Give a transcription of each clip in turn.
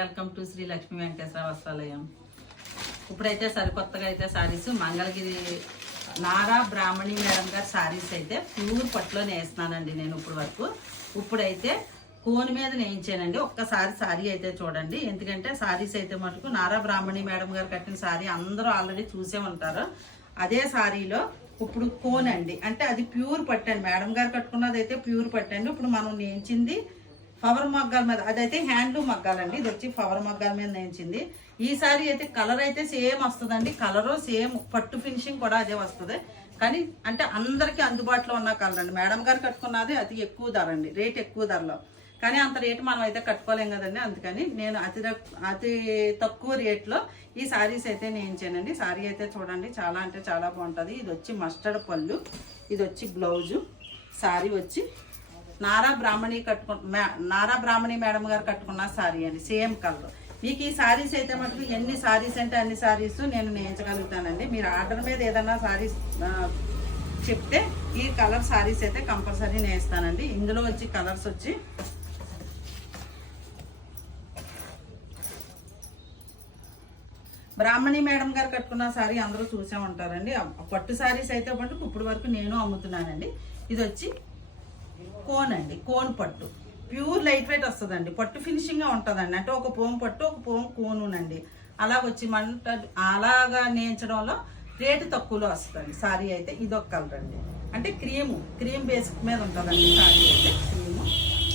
Welcome to Shri Lakshmi Venkateswara Vastralayam. ఇప్పుడైతే సరికొత్తగా అయితే సారీస్ మంగళగిరి నారా బ్రాహ్మణి మేడం గారి సారీస్ అయితే ప్యూర్ పట్టులో నేస్తున్నానండి నేను ఇప్పుడు వరకు. ఇప్పుడైతే కోన్ మీద నేయించానండి. ఒక్కసారి సారీ అయితే చూడండి, ఎందుకంటే సారీస్ అయితే మటుకు నారా బ్రాహ్మణి మేడం గారు కట్టిన సారీ అందరూ ఆల్రెడీ చూసే ఉంటారు. అదే సారీలో ఇప్పుడు కోన్ అండి, అంటే అది ప్యూర్ పట్టండి. మేడం గారు కట్టుకున్నది అయితే ప్యూర్ పట్టండి. ఇప్పుడు మనం నేయించింది ఫ్లవర్ మగ్గాల మీద, అదైతే హ్యాండ్లూమ్ మగ్గాలండి. ఇది వచ్చి ఫ్లవర్ మగ్గాల మీద నేయించింది. ఈ సారీ అయితే కలర్ అయితే సేమ్ వస్తుందండి, కలరు సేమ్, పట్టు ఫినిషింగ్ కూడా అదే వస్తుంది. కానీ అంటే అందరికీ అందుబాటులో ఉన్న కలర్ అండి. మేడం గారు కట్టుకున్నది అతి ఎక్కువ ధర అండి, రేట్ ఎక్కువ ధరలో. కానీ అంత రేటు మనం అయితే కట్టుకోలేం కదండి, అందుకని నేను అతి తక్కువ రేట్లో ఈ సారీస్ అయితే నేయించానండి. సారీ అయితే చూడండి, చాలా అంటే చాలా బాగుంటుంది. ఇది వచ్చి మస్టర్డ్ పళ్ళు, ఇది వచ్చి బ్లౌజు. సారీ వచ్చి నారా బ్రాహ్మణి మేడం గారు కట్టుకున్న సారీ అండి, సేమ్ కలర్. మీకు ఈ సారీస్ అయితే మటుకు ఎన్ని సారీస్ అంటే అన్ని సారీస్ నేను నేయించగలుగుతానండి. మీరు ఆర్డర్ మీద ఏదన్నా సారీస్ చెప్తే ఈ కలర్ సారీస్ అయితే కంపల్సరీ నేయిస్తానండి. ఇందులో వచ్చి కలర్స్ వచ్చి బ్రాహ్మణి మేడం గారు కట్టుకున్న సారీ అందరూ చూసే ఉంటారండి. పట్టు సారీస్ అయితే మటుకు ఇప్పుడు వరకు నేను అమ్ముతున్నానండి. ఇది వచ్చి కోన్ అండి, కోన్ పట్టు, ప్యూర్ లైట్ వెయిట్ వస్తుందండి, పట్టు ఫినిషింగ్గా ఉంటుందండి. అంటే ఒక పోం పట్టు, ఒక పోం కోనునండి. అలాగొచ్చి అలాగా నేయించడంలో రేటు తక్కువలో వస్తుందండి సారీ అయితే. ఇది ఒక కలర్ అండి, అంటే క్రీమ్ బేసిక్ మీద ఉంటుందండి సారీ అయితే. క్రీము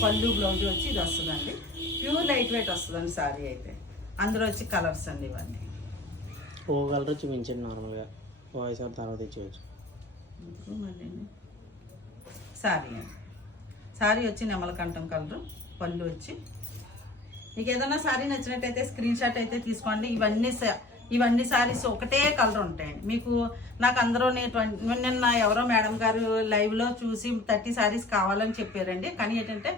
పళ్ళు బ్లౌజ్ వచ్చి ఇది వస్తుందండి, ప్యూర్ లైట్ వెయిట్ వస్తుందండి సారీ అయితే. అందులో వచ్చి కలర్స్ అండి ఇవన్నీ. ఓ కలర్ చూపించండి, నార్మల్గా వాయిస్ తర్వాత ఇచ్చేయచ్చు. సారీ అండి, సారీ వచ్చి నెమలకంఠం కలరు, పళ్ళు వచ్చి. మీకు ఏదైనా సారీ నచ్చినట్టయితే స్క్రీన్ షాట్ అయితే తీసుకోండి. ఇవన్నీ సారీస్ ఒకటే కలర్ ఉంటాయండి. మీకు నాకు అందరూ నిన్న ఎవరో మేడం గారు లైవ్లో చూసి 30 సారీస్ కావాలని చెప్పారండి. కానీ ఏంటంటే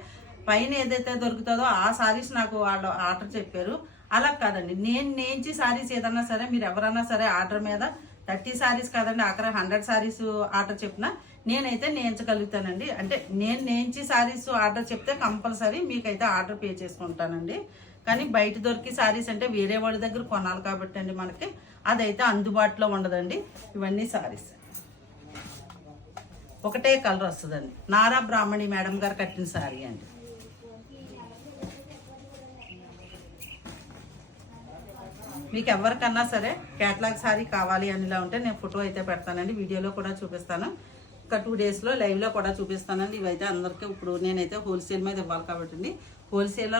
పైన ఏదైతే దొరుకుతుందో ఆ సారీస్ నాకు వాళ్ళు ఆర్డర్ చెప్పారు. అలా కాదండి, నేను నేయించి సారీస్ ఏదన్నా సరే మీరు ఎవరన్నా సరే ఆర్డర్ మీద 30 సారీస్ కాదండి, అక్కడ 100 సారీస్ ఆర్డర్ చెప్పినా నేనైతే నేయించగలుగుతానండి. అంటే నేను నేయించి సారీస్ ఆర్డర్ చెప్తే కంపల్సరీ మీకైతే ఆర్డర్ పే చేసుకుంటానండి. కానీ బయట దొరికి సారీస్ అంటే వేరే వాళ్ళ దగ్గర కొనాలి కాబట్టి అండి మనకి అదైతే అందుబాటులో ఉండదండి. ఇవన్నీ సారీస్ ఒకటే కలర్ వస్తుందండి, నారా బ్రాహ్మణి మేడం గారు కట్టిన సారీ అండి. మీకు ఎవరికన్నా సరే క్యాటలాగ్ సారీ కావాలి అనిలా ఉంటే నేను ఫోటో అయితే పెడతానండి, వీడియోలో కూడా చూపిస్తాను, ఒక 2 డేస్లో లైవ్లో కూడా చూపిస్తానండి. ఇవైతే అందరికీ ఇప్పుడు నేనైతే హోల్సేల్ మీద ఇవ్వాలి కాబట్టి అండి, హోల్సేల్